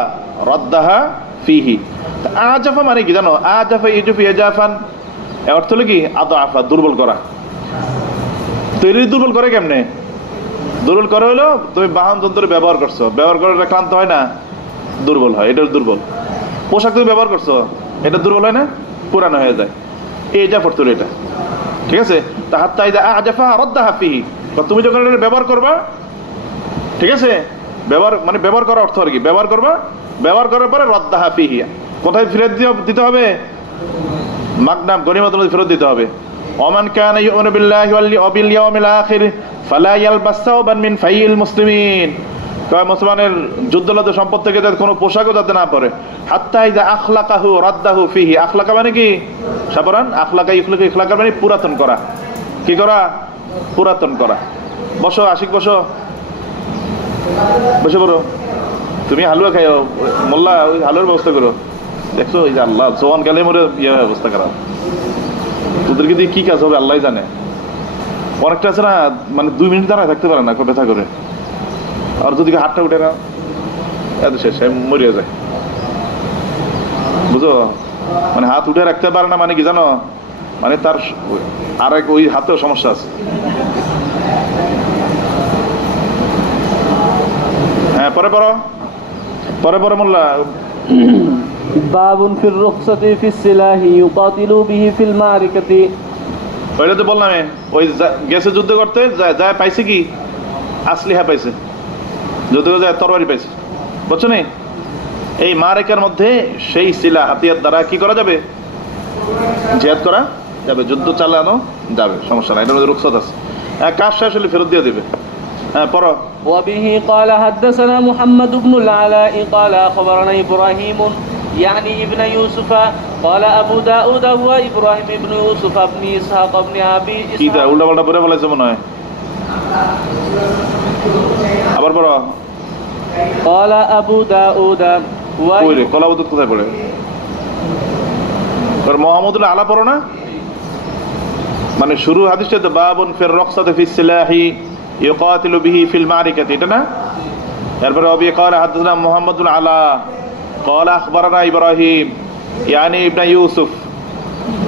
রদ্দাহা ফিহি। আজাফা মানে কি জানো? আজাফা ইজুফি আজাফান এর অর্থ হলো কি আদাফা, দুর্বল করা। তৈরি দুর্বল করে কেমনে? দুর্বল করে হলো তুমি বাহন যন্ত্র ব্যবহার করছো, ব্যবহার করে ক্লান্ত হয় না, দুর্বল হয়, এটা দুর্বল। পোশাক তুমি ব্যবহার করছো, এটা দুর্বল হয় না, পুরানো হয়ে যায়, এই জাফর তোর এটা, ঠিক আছে? তা হাত্তা ইদা আজাফা রদ্দাহা ফিহি, তুমি যখন এটা ব্যবহার করবা, ঠিক আছে? ব্যবহার মানে ব্যবহার করার অর্থ আর কি, ব্যবহার করবা, ব্যবহার করার পরে রদ্দাহা ফিহি, কোথায় ফেরত দিতে হবে? মাগনাম গনিমতের মধ্যে ফেরত দিতে হবে। ওমান কানা ইউমিনু বিল্লাহি ওয়াল ইয়াউমিল আখির ফালা ইয়ালবাস সাওবান মিন ফাইল মুসলিমিন, মুসলমানের যুদ্ধলব্ধ সম্পদ থেকে যাতে কোনো পোশাকও যাতে না পরে। হাত্তা ইযা আখলাকাহু রাদ্দাহু ফিহি, আখলাকা মানে কি সাবরান, আখলাকা ইখলাকা, ইখলাকা মানে পুরাতন করা, কি করা? পুরাতন করা। বসো আশিক, বসো, বসে পড়ো। তুমি হালুয়া খাইও, মোল্লা ওই হালুয়ার ব্যবস্থা করো। দেখছো এই যে আল্লাহ জোয়ান গেলে মরে ইয়ে অবস্থা খারাপ, তোদেরকে দিয়ে কি কাজ হবে আল্লাহ জানে। অনেকটা আছে না, মানে 2 মিনিট দাঁড়ায় থাকতে পারে না ব্যথা করে, আর যদি হাতটা উঠে না এত শেষ, মরিয়া যায়, বুঝো? মানে হাত উঠে রাখতে পারে না মানে কি জানো, মানে তার আর এক ওই হাতেও সমস্যা আছে। হ্যাঁ, পরে পরে মোল্লা। বাবুন ফির রুখসাতি ফিস সিলাহি ইউকাতিলু বিহি ফিল মারিকাতি, ওইটা তো বললাম, ওই গেছে যুদ্ধ করতে যায় পাইছে কি আসলিহা পাইছে, যুদ্ধ করে যায় তরবারি পাইছে, বুঝছো নি? এই মারেকার মধ্যে সেই সিলা হাতিয়ার দ্বারা কি করা যাবে? জিহাদ করা যাবে, যুদ্ধ চালানো যাবে, সমস্যা নাই, এটার মধ্যে রুখসাত আছে। কাজ শেষ হলে ফেরত দিয়ে দিবে। হ্যাঁ, পড়ো। وبه قال حدثنا محمد بن العلاء قال أخبرنا إبراهيم يعني ابن يوسف قال أبو داود هو إبراهيم بن يوسف بن إسحاق بن أبي কি তা إسحاق উল্টা পাল্টা পড়ে বলেছে মনে হয়, আবার পড়ো। قال أبو داود ওই রে কলাবদত কোথায় পড়ে? মোহাম্মদুল আলা পড়ো না, মানে শুরু হাদিসটা তো বাবুন ফির রুখসাতি ফিস সিলাহি ইউকাতিলু বিহি ফিল মারিকাতি, এটা না? এরপরে অবি قال حدثنا محمد العلا قال اخبرنا ابراهيم يعني ابن يوسف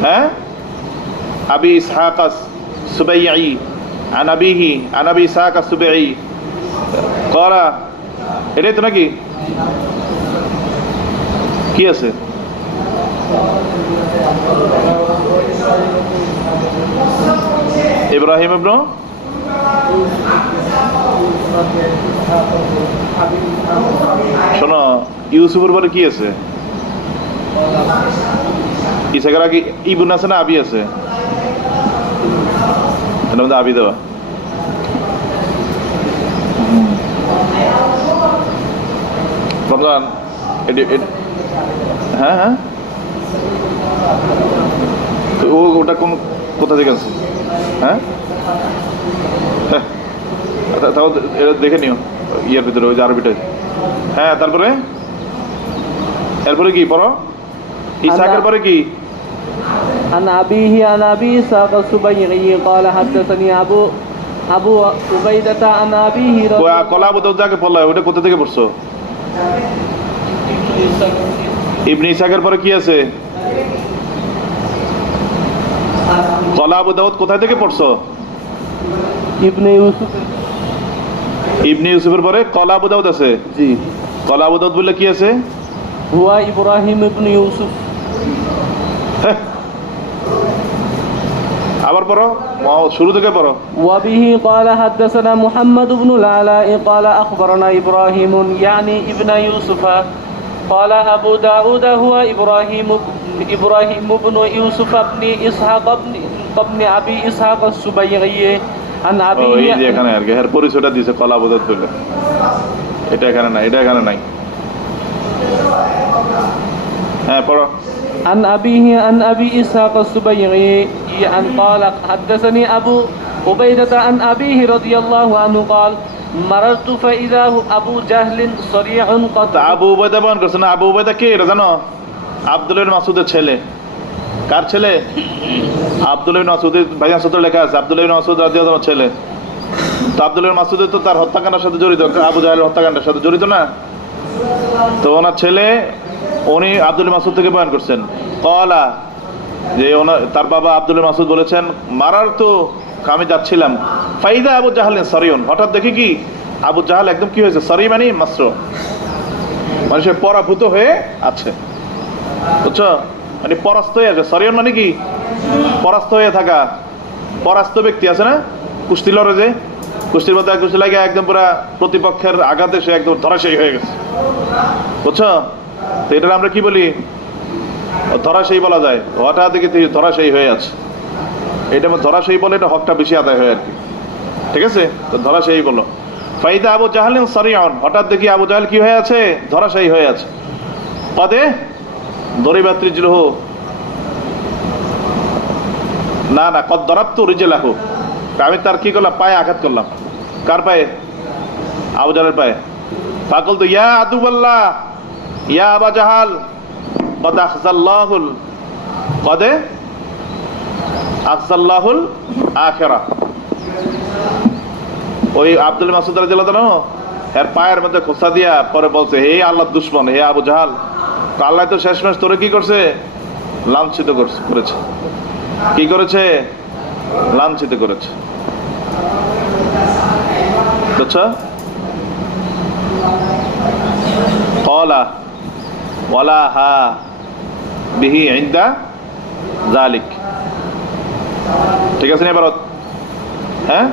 হ্যাঁ ابي اسحاق السبيعي عن ابيه عن ابي اسحاق السبيعي قال, এটাই তো নাকি? কি আছে? ইব্রাহিম ইবনে শোনো, ইউসুফের পরে কি আছে? ইসাকের আগে ইবুন আছে না আবি আছে? এটার মধ্যে আবি দেওয়া। রমজান, হ্যাঁ হ্যাঁ, ওটা কোথা থেকে আছে? হ্যাঁ, তাও দেখে নিও ইয়ের ভিতরে, ওই যে আরবিটা। হ্যাঁ, তারপরে এরপরে কি পড়ো? ইসহাকের পরে কি? عن أبيه عن أبي إسحاق السبيعي قال حدثني أبو أبو عبيدة عن أبيه কলা আবু দাউদ যাকে পড়লা ওটা কোথা থেকে পড়ছো? ইবনে ইসহাকের পরে কি আছে? কলা আবু দাউদ কোথায় থেকে পড়ছো? ابن يوسف ইবনে ইউসুফের পরে কলা আবু দাউদ আছে। জি কলা আবু দাউদ বললে কি আছে? هو إبراهيم ابن يوسف হ্যাঁ। আবার পড়ো, শুরু থেকে পড়ো। وبه قال حدثنا محمد بن العلاء قال أخبرنا إبراهيم يعني ابن يوسف قال أبو داود هو إبراهيم بن يوسف بن إسحاق بن أبي إسحاق السبيعي عن ও, أبيه এই যে এখানে আর কি এর পরিচয়টা দিয়েছে কলা আবু দাউদ বললে। এটা এখানে নাই, এটা এখানে নাই। হ্যাঁ পড়ো। عن أبيه عن أبي إسحاق السبيعي أن قال حدثني أبو عبيدة عن أبيه رضي الله عنه قال مررت فإذا أبو جهل صريع قد তা আবু উবাইদা বর্ণনা করছে না। আবু উবাইদা কে এটা জানো? আব্দুল্লাহ ইবনে মাসউদের ছেলে। কার ছেলে? আব্দুল্লাহ ইবনে মাসউদের ভাইজান সূত্রে লেখা আছে আব্দুল্লাহ ইবনে মাসউদ রাদিয়াল্লাহু আনহু ছেলে। তো আব্দুল্লাহ ইবনে মাসউদ তো তার হত্যাকাণ্ডের সাথে জড়িত, আবু জাহেলের হত্যাকাণ্ডের সাথে জড়িত না? তো ওনার ছেলে উনি আব্দুল্লাহ মাসউদ থেকে বয়ান করছেন কলা যে তার বাবা আব্দুল্লাহ মাসউদ বলেছেন মারার তো আমি যাচ্ছিলাম ফাইদা আবু জাহলিন সরিয়ন, হঠাৎ দেখি কি আবু জাহাল একদম কি হয়েছে, সরি মানে মাসর, মানে সে পরাভূত হয়ে আছে, বুঝছো? মানে পরাস্ত হয়ে আছে। সরিয়ন মানে কি? পরাস্ত হয়ে থাকা, পরাস্ত ব্যক্তি আছে না কুস্তি লড়ে যে কুস্তির মধ্যে কুস্তি লাগে একদম পুরা প্রতিপক্ষের আঘাতে সে একদম ধরাশায়ী হয়ে গেছে, বুঝছো? তো এটা আমরা কি বলি? ধরাশায়ী বলা যায়। হঠাৎ দেখি ধরাশায়ী হয়ে আছে, এটা ধরাশায়ী বলে, এটা হকটা বেশি আদায় হয় আর কি, ঠিক আছে? তো ধরাশায়ী বলো। ফাইদা আবু জাহলিন সারিয়ান, হঠাৎ দেখি আবু জাহল কি হয়ে আছে? ধরাশায়ী হয়ে আছে। পদে দরিবাত্রী জিলহ, না না কদ দরাবতু রিজলাহু, আমি তার কি করলাম? পায়ে আঘাত করলাম। কার পায়ে? আবু জাহলের পায়ে। ফাকুল তো ইয়া আদুবাল্লাহ ইয়া আবা জাহাল কদ আখজাল্লাহুল কদে আখজাল্লাহুল আখিরাহ। ওই আব্দুল মাসউদ রাদিয়াল্লাহু আনহু এর পায়ের মধ্যে খোঁচা দিয়া পরে বলছে, হে আল্লাহর দুশমন, হে আবু জাহাল, তো আল্লাহ তো শেষমেশ তোরে কি করছে? লাঞ্ছিত করেছে। কি করেছে? লাঞ্ছিত করেছে, বুঝছো? ক্বালা ওয়ালা হা বিহি ইনদা যালিক, ঠিক আছে না? এবার হ্যাঁ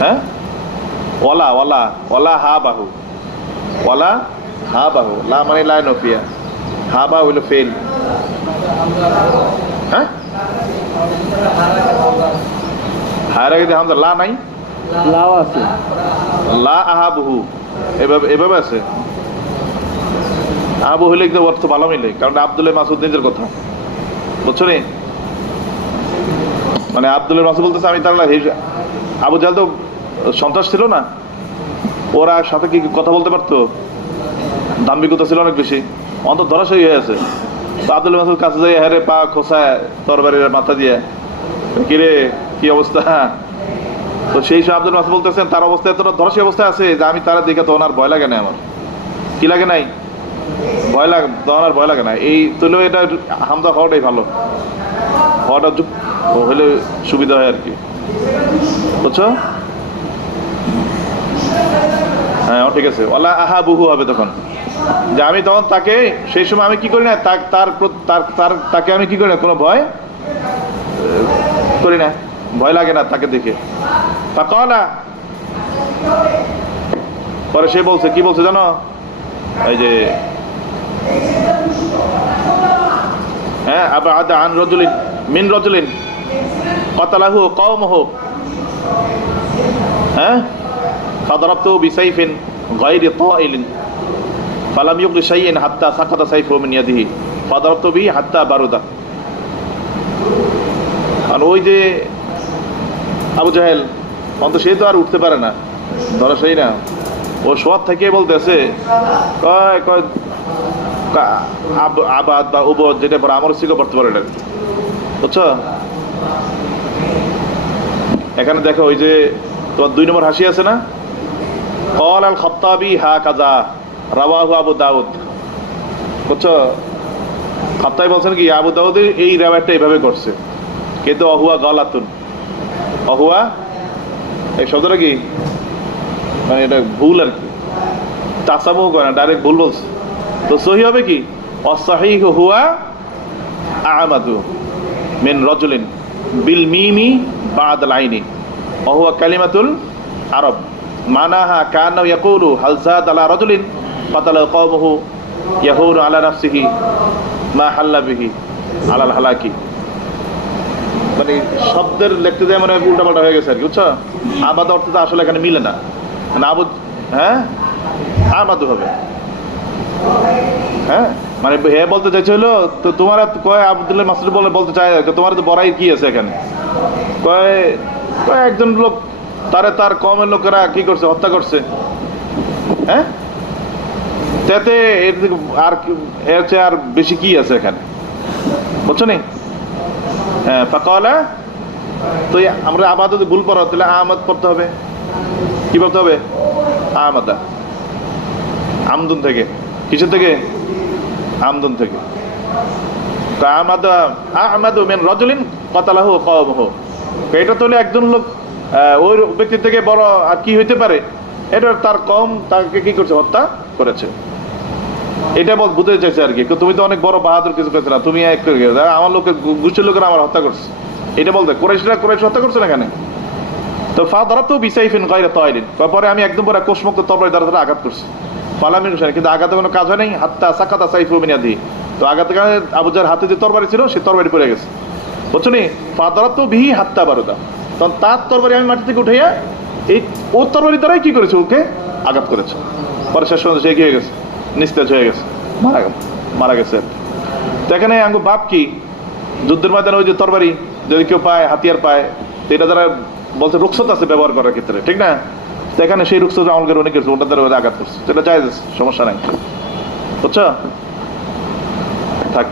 হ্যাঁ ওয়ালা ওয়ালা ওয়ালা হা বাহু, ওয়ালা হা বাহু, লা মানে লা নফিয়া, হা বাহু হইল ফেল। হ্যাঁ হায়রা গেছে হামজা, লা নাই, লাও আছে, লা আহাবহু, এভাবে আছে। আবু হইলে কিন্তু অর্থ ভালো মিলে, কারণ আব্দুল্লাহ মাসউদ নিজের কথা, বুঝছো নি? মানে আব্দুল্লাহ মাসউদ বলতেছে আমি তার আবু জাহল তো সন্ত্রাস ছিল না, ওরা সাথে কি কথা বলতে পারতো? দাম্ভিকতা ছিল অনেক বেশি, অন্তত ধরাশায়ী হয়ে আছে। তো আব্দুল্লাহ মাসউদ কাছে যাই হ্যারে পা খোসায় তরবারির মাথা দিয়ে, কিরে কি অবস্থা? তো সেই সব আব্দুল মাসউদ বলতেছেন তার অবস্থা এতটা ধরাশায়ী অবস্থায় আছে যে আমি তারা দেখে তখন আর ভয় লাগে না, আমার কি লাগে নাই? ভয় লাগে, তখন আর ভয় লাগে না। এই তুলেও এটা হামজা হওয়াটাই ভালো, হওয়াটা হলে সুবিধা হয় আর কি, বুঝছো? হ্যাঁ ঠিক আছে, ওয়ালা আহাবুহু হবে তখন, যে আমি তখন তাকে সেই সময় আমি কি করি না, তাকে আমি কি করি না, কোনো ভয় করি না, ভয় লাগে না তাকে দেখে। তা কলা পরে সে বলছে, কি বলছে জানো? এই যে হ্যাঁ আবাদা আন রাজুলিন মিন রাজুলিন কাতালাহু কওমুহু, হ্যাঁ ফাদরাবতু বিসাইফিন গায়রি তাইলিন ফালাম ইউগনি শাইইন হাত্তা সাকাতা সাইফুহু মিন ইয়াদিহি ফাদরাবতু বিহি হাত্তা বারুদা। আর ওই যে আবু জাহেল অন্ত সে তো আর উঠতে পারে না, ধরাশায়ী না, ও সব থেকে বলতেছে আবাদ বা উবদ যেটা পরে আমর সিকে পড়তে পারে না, বুঝছো? এখানে দেখো ওই যে তোমার 2 নম্বর হাসি আছে না, ক্বাল আল খাত্তাবি হাকাযা রাওয়াহু আবু দাউদ, বুঝছো? খাত্তাবি বলছেন কি আবু দাউদ এই রিওয়ায়াতটা এইভাবে করছে, কিন্তু অহুয়া গালাতুন, অহুয়া এই শব্দটা কি মানে এটা ভুল আর কি, তাসামুহ করে না, ডাইরেক্ট ভুল বলছে। তো সহি হবে কি অসহিহু হুয়া আ'মাদু মিন রাজুলিন বিল মিমি বা'দাল আইনি ওয়া হুয়া কালিমাতুল আরব মানাহা কান্না ইয়াকুলু হাল যাদ আলা রাজুলিন ফাতালা কওমুহু ইয়াহুরু আলা নাফসিহি মা হাল্লা বিহি আলাল হালাকি। মানে শব্দের লিখতে যায় মানে উল্টাপাল্টা হয়ে গেছে আর কি, বুঝছো? আবাদ অর্থ তো আসলে এখানে মিলে না, মানে আবুদ হ্যাঁ আমাদু হবে, হ্যাঁ মানে হে বলতে চাইছিল তো তোমার কয় আব্দুল্লাহ মাসুদ বলতে চায় তোমার তো বড়াই কি আছে এখানে, কয় কয় একজন লোক তার কমের লোকেরা কি করছে, হত্যা করছে, হ্যাঁ তাতে আর এর চেয়ে আর বেশি কি আছে এখানে, বুঝছো নি? হ্যাঁ ফাকালা, তো আমরা আবাদ যদি ভুল পড়া তাহলে আহমদ পড়তে হবে, কি বলতে হবে? আহমদা, আমদুন থেকে, কিসের থেকে? আমদুন থেকে। তো আহমাদু মিন রাজুলিন কাতালাহু কওমুহু, এটা তো হলো একজন লোক ওই ব্যক্তি থেকে বড় আর কি হইতে পারে, এটা তার কম তাকে কি করছে, হত্যা করেছে, এটা বুঝতে চাইছে আর কি। তুমি তো অনেক বড় বাহাদুর কিছু করছে না, তুমি আমার লোকের গোষ্ঠীর লোকেরা আমার হত্যা করছে, এটা বলতে কুরাইশ হত্যা করছে না এখানে। তো ফাদারাতু বিসাইফিন গায়রা তাইলিন, পরে আমি একদম পুরো কোষমুক্ত তরবারি দ্বারা আঘাত করছি, ফালামিন হুসাইন, কিন্তু আঘাতে কোনো কাজ হয় নাই, হাত্তা সাকাতা সাইফু মিন ইয়াদি, তো আঘাতের কারণে আবু জাহর হাতে যে তরবারি ছিল সেই তরবারি পড়ে গেছে, বুঝছো নি? ফাদারাতু বিহি হাত্তা বারুদা, তখন তার তরবারি আমি মাটি থেকে উঠাইয়া এই ওর তরবারি দ্বারাই কি করেছে, ওকে আঘাত করেছে, পরে শেষ পর্যন্ত সে কি হয়ে গেছে, নিস্তেজ হয়ে গেছে, মারা গেছে। তো এখানে আঙ্গু বাপ কি যুদ্ধের ময়দানে ওই যে তরবারি যদি কেউ পায়, হাতিয়ার পায়, তো এটা দ্বারা বলছে রুখসত আছে ব্যবহার করার ক্ষেত্রে, ঠিক না? তো এখানে সেই রুখসত আমল করে অনেক কিছু ওটা দ্বারা আঘাত করছে, সেটা জায়েজ, সমস্যা নাই, বুঝছো? থাক।